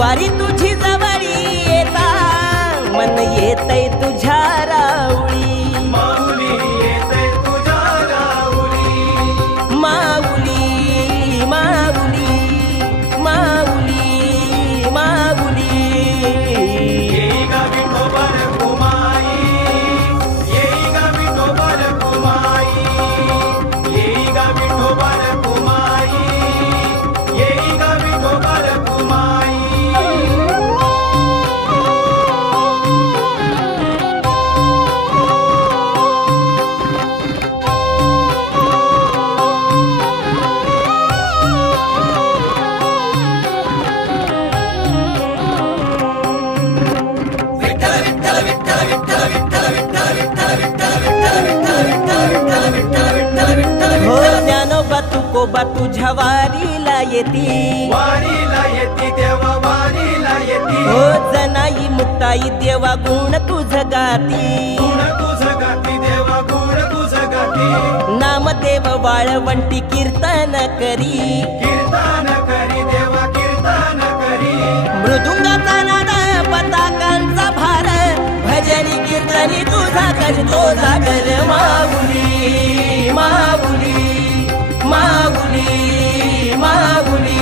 वारी तुझी जवळी येता मन येतय तुझ्या राऊळी माऊली येते तुझ्या राऊळी माऊली माऊली माऊली माऊली येई गा विठोबर कुमाई येई गा विठोबर कुमाई येई गा विठोबर कुमाई येई गा विठोबर कुमाई हो ज्ञानोबा तुकोबा तुझ्या वारीला येती वारीला येती देवा वारीला येती हो जनाई मुक्ताई देवा गुण तुझ गाती गुण तुझ गाती देवा गुण तुझ गाती नामदेव वाळवंटी कीर्तन करी कीर्तन करी देवा कीर्तन करी मृदुंगाचा नाद पताकांचा भार भजनी कीर्तनी तुझा करतो जागर माऊली माऊली माऊली माऊली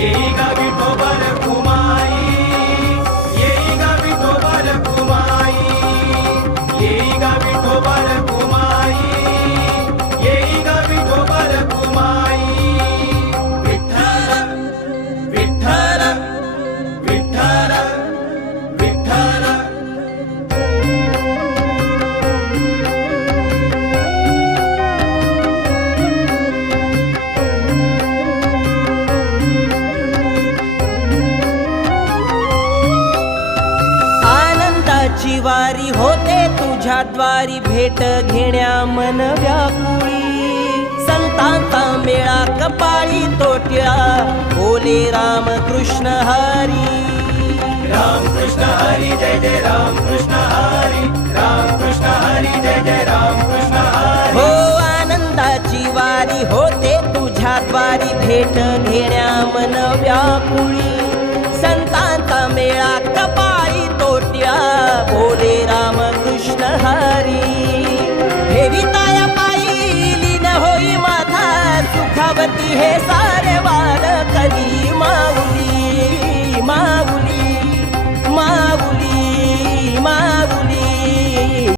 येई गा विठोबर कुमाई येई गा विठोबर कुमाई येई गा विठोबर कुमाई येई गा विठोबर कुमाई विठ्ठल विठ्ठल विठ्ठल विठ्ठल आनंदाची वारी होते तुझ्या द्वारी भेट घेण्या मन व्याकुळी संतांचा मेळा कपाळी तोट्या बोले राम कृष्ण हरी राम कृष्ण हरी जय जय राम कृष्ण हरी राम कृष्ण हरी जय जय राम कृष्ण हरी हो आनंदाची वारी होते तुझ्या द्वारी भेट घेण्या मन व्याकुळी संतांचा मेळा कपाळी तोट्या बोले राम कृष्ण हरी ठेविताया पायी लीन होई माझा सुखावती हे सा